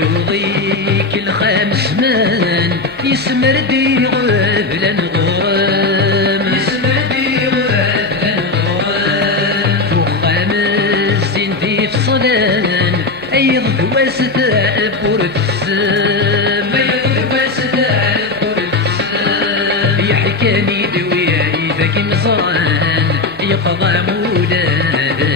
روضيك الخامس مان يسمر دي غبلا غرام يسمر دي غبلا غرام فوق خامس دي في صلان ايض واسد بورد السام ايض واسد بورد السام يحكاني دوياي ذاك مزران يقضى مولا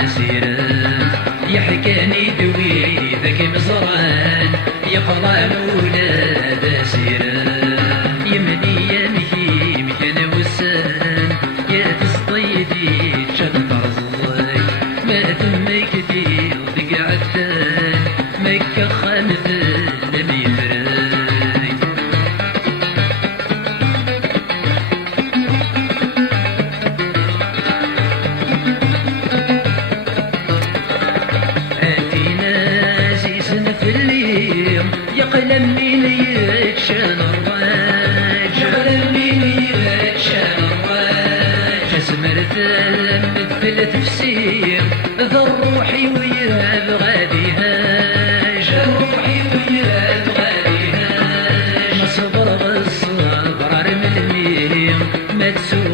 سيران يحكاني دوياي ذاك مزران يقضى مولا سيران يمني يا مهيم كان وسان يا تصطيدي تشد فرزاي ما تمك دي وتقعدتان مكة خامث لم يفراي آتينا زيزن في الليل يقلمني ليك شان الراج يقلمني ليك شان الراج اسمرت مثل تفسير ذا روحي ويا بغادي هاج روحي ويا بغادي هاج نصبر الصبر من الميم ما تسوى